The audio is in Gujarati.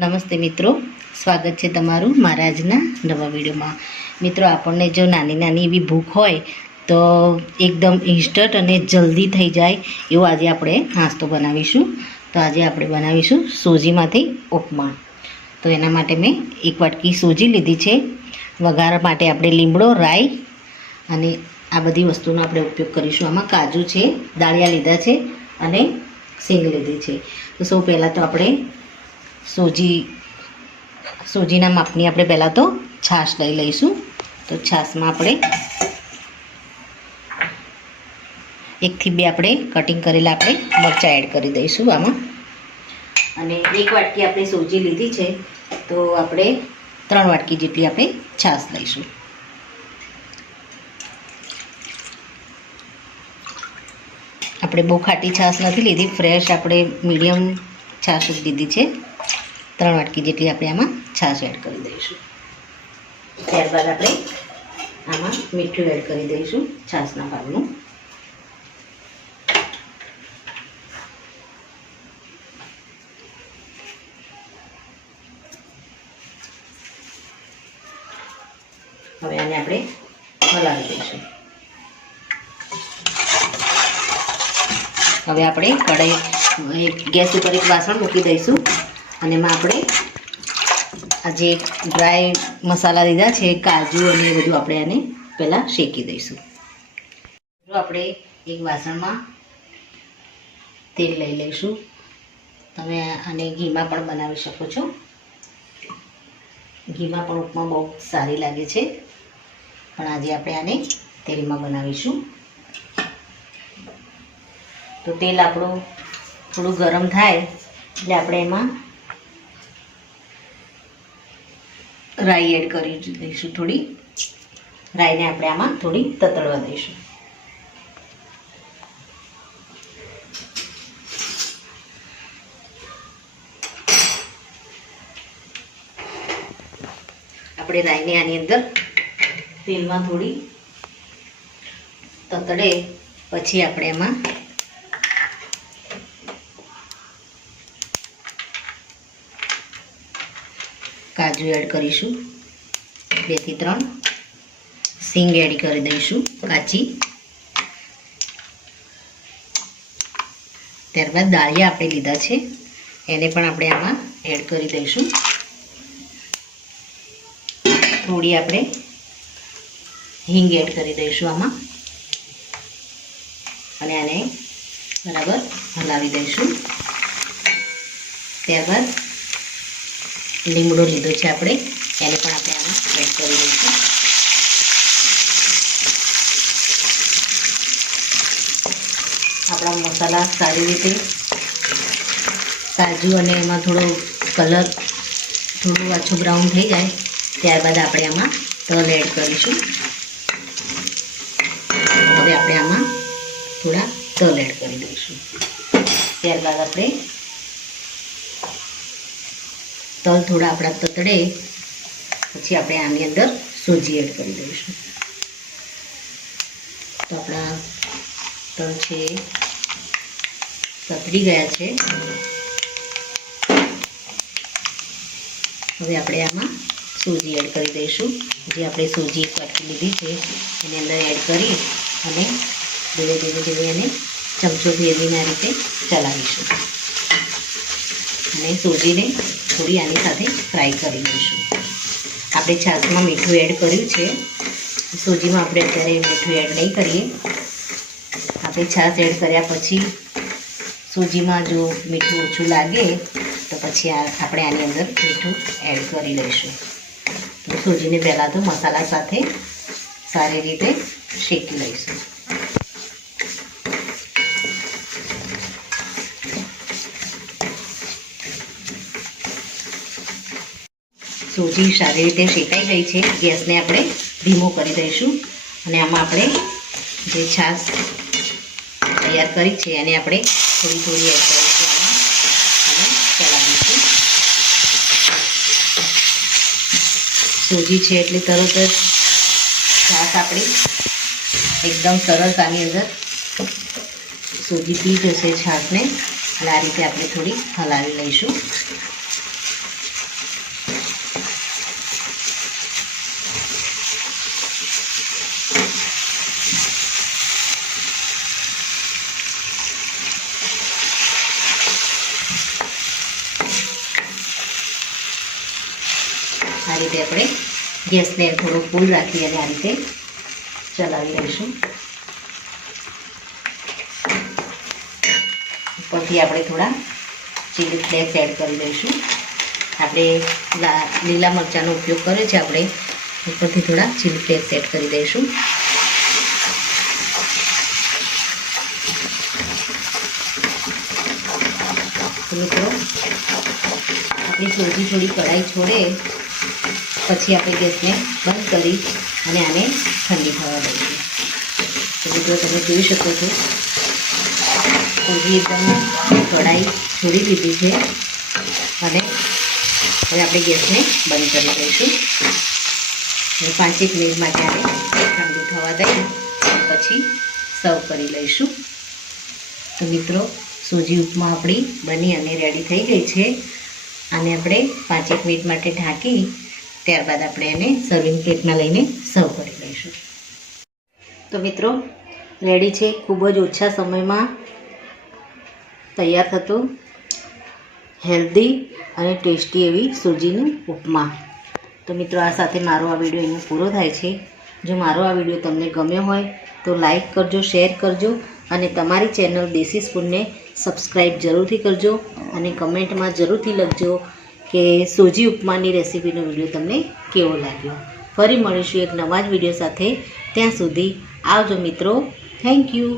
નમસ્તે મિત્રો, સ્વાગત છે તમારું મારા આજના નવા વિડીયોમાં। મિત્રો, આપણને જો નાની નાની એવી ભૂખ હોય તો એકદમ ઇન્સ્ટન્ટ અને જલ્દી થઈ જાય એવો આજે આપણે નાસ્તો બનાવીશું। તો આજે આપણે બનાવીશું સોજીમાંથી ઉપમા। તો એના માટે મેં એક વાટકી સોજી લીધી છે। વઘાર માટે આપણે લીમડો, રાઈ અને આ બધી વસ્તુનો આપણે ઉપયોગ કરીશું। આમાં કાજુ છે, દાળિયા લીધા છે અને સિંગ લીધી છે। તો સૌ પહેલાં તો આપણે સોજીના માપની આપણે પહેલાં તો છાશ લઈ લઈશું। તો છાશમાં આપણે 1 થી 2 આપણે કટિંગ કરેલા આપણે મરચાં એડ કરી દઈશું આમાં। અને 1 વાટકી આપણે સોજી લીધી છે, તો આપણે 3 વાટકી જેટલી આપણે છાશ લઈશું। આપણે બહુ ખાટી છાશ નથી લીધી, ફ્રેશ આપણે મીડિયમ છાશ જ લીધી છે। 3 વાટકી જેટલી આપણે આમાં છાશ એડ કરી દઈશું। ત્યારબાદ આપણે આમાં મીઠું એડ કરી દઈશું છાશના ભાગનું। હવે આને આપણે હલાવી દઈશું। હવે આપણે કઢાઈ ગેસ ઉપર એક વાસણ મૂકી દઈશું અને એમાં આપણે આ જે ડ્રાય મસાલા લીધા છે, કાજુ અને એ બધું આપણે આને પહેલાં શેકી દઈશું। જો આપણે એક વાસણમાં તેલ લઈ લઈશું। તમે આને ઘીમાં પણ બનાવી શકો છો, ઘીમાં પણ ઉપમા બહુ સારી લાગે છે, પણ આજે આપણે આને તેલમાં બનાવીશું। તો તેલ આપણું થોડું ગરમ થાય એટલે આપણે એમાં રાઈ એડ કરી દઈશું। થોડી રાઈને આપણે આમાં થોડી તતડવા દઈશું। આપણે રાઈને આની અંદર તેલમાં થોડી તતડે પછી આપણે એમાં કાજુ એડ કરીશું, 2 થી 3 સિંગ એડ કરી દઈશું કાચી। ત્યારબાદ દાળિયા આપણે લીધા છે એને પણ આપણે આમાં એડ કરી દઈશું। થોડી આપણે હિંગ એડ કરી દઈશું આમાં અને આને બરાબર હલાવી દઈશું। ત્યારબાદ લીમડો લીધો છે આપણે, એને પણ આપણે આમાં એડ કરી દઈશું। આપણા મસાલા સારી રીતે કાજુ અને એમાં થોડો કલર થોડું આછું બ્રાઉન થઈ જાય ત્યારબાદ આપણે આમાં તલ એડ કરીશું। હવે આપણે આમાં થોડા તલ એડ કરી દઈશું। ત્યારબાદ આપણે તલ થોડા આપણા તતડે પછી આપણે આની અંદર સોજી એડ કરી દઈશું। તો આપણા તલ છે તતડી ગયા છે। હવે આપણે આમાં સોજી એડ કરી દઈશું। જે આપણે સોજી એક વાટકી લીધી છે એની અંદર એડ કરી અને ધીરે ધીરે ધીરે એને ચમચોથી એવી રીતે ચલાવીશું અને સોજીને થોડી આની સાથે ફ્રાય કરી દઈશું। આપણે છાશમાં મીઠું એડ કર્યું છે, સોજીમાં આપણે અત્યારે મીઠું એડ નહીં કરીએ। આપણે છાશ એડ કર્યા પછી સોજીમાં જો મીઠું ઓછું લાગે તો પછી આપણે આની અંદર મીઠું એડ કરી લઈશું। તો સોજીને પહેલાં તો મસાલા સાથે સારી રીતે શેકી લઈશું। સોજી સારી રીતે શેકાઈ ગઈ છે, ગેસને આપણે ધીમો કરી દઈશું અને આમાં આપણે જે છાશ તૈયાર કરી છે એને આપણે થોડી થોડી એડ કરીશું અને ચલાવીશું। સોજી છે એટલે તરત જ છાશ આપણી એકદમ સરસ આની અંદર સોજી પી જશે છાશને। એટલે આ રીતે આપણે થોડી હલાવી લઈશું। રીતે આપણે ગેસને થોડો ફૂલ રાખી અને આ રીતે ચલાવી લઈશું. ઉપરથી આપણે થોડા ચીલી ફ્લેક્સ એડ કરી દઈશું. આપણે લીલા મરચાંનો ઉપયોગ કર્યો છે, આપણે ઉપરથી થોડા ચીલી ફ્લેક્સ એડ કરી દઈશું. મિત્રો આપણી સોજી થોડી કઢાઈ છોડે પછી આપણે ગેસને બંધ કરી અને આને ઠંડી થવા દઈશું. તો મિત્રો તમે જોઈ શકો છો સોજી એકદમ કઢાઈ છોડી દીધી છે અને હવે આપણે ગેસને બંધ કરી દઈશું અને 5 મિનિટ માટે આને ઠંડુ થવા દઈએ પછી સર્વ કરી લઈશું. તો મિત્રો સોજી ઉપમા આપણી બની અને રેડી થઈ ગઈ છે. આને આપણે 5 મિનિટ માટે ઢાંકી ત્યારબાદ આપણે એને સર્વિંગ પ્લેટમાં લઈને સર્વ કરી લઈશું. તો મિત્રો રેડી છે ખૂબ જ ઓછા સમયમાં તૈયાર થતો હેલ્ધી અને ટેસ્ટી એવી સોજીનું ઉપમા. તો મિત્રો આ સાથે મારો આ વિડીયો અહીંયા પૂરો થાય છે. જો મારો આ વિડીયો તમને ગમ્યો હોય તો લાઈક કરજો, શેર કરજો અને તમારી ચેનલ દેશી સ્પૂનને સબસ્ક્રાઈબ જરૂરથી કરજો અને કમેન્ટમાં જરૂરથી લખજો કે સોજી ઉપમાની રેસીપીનો વિડીયો તમને કેવો લાગ્યો. ફરી મળીશું એક નવા જ વિડીયો સાથે. ત્યાં સુધી આવજો મિત્રો. Thank you.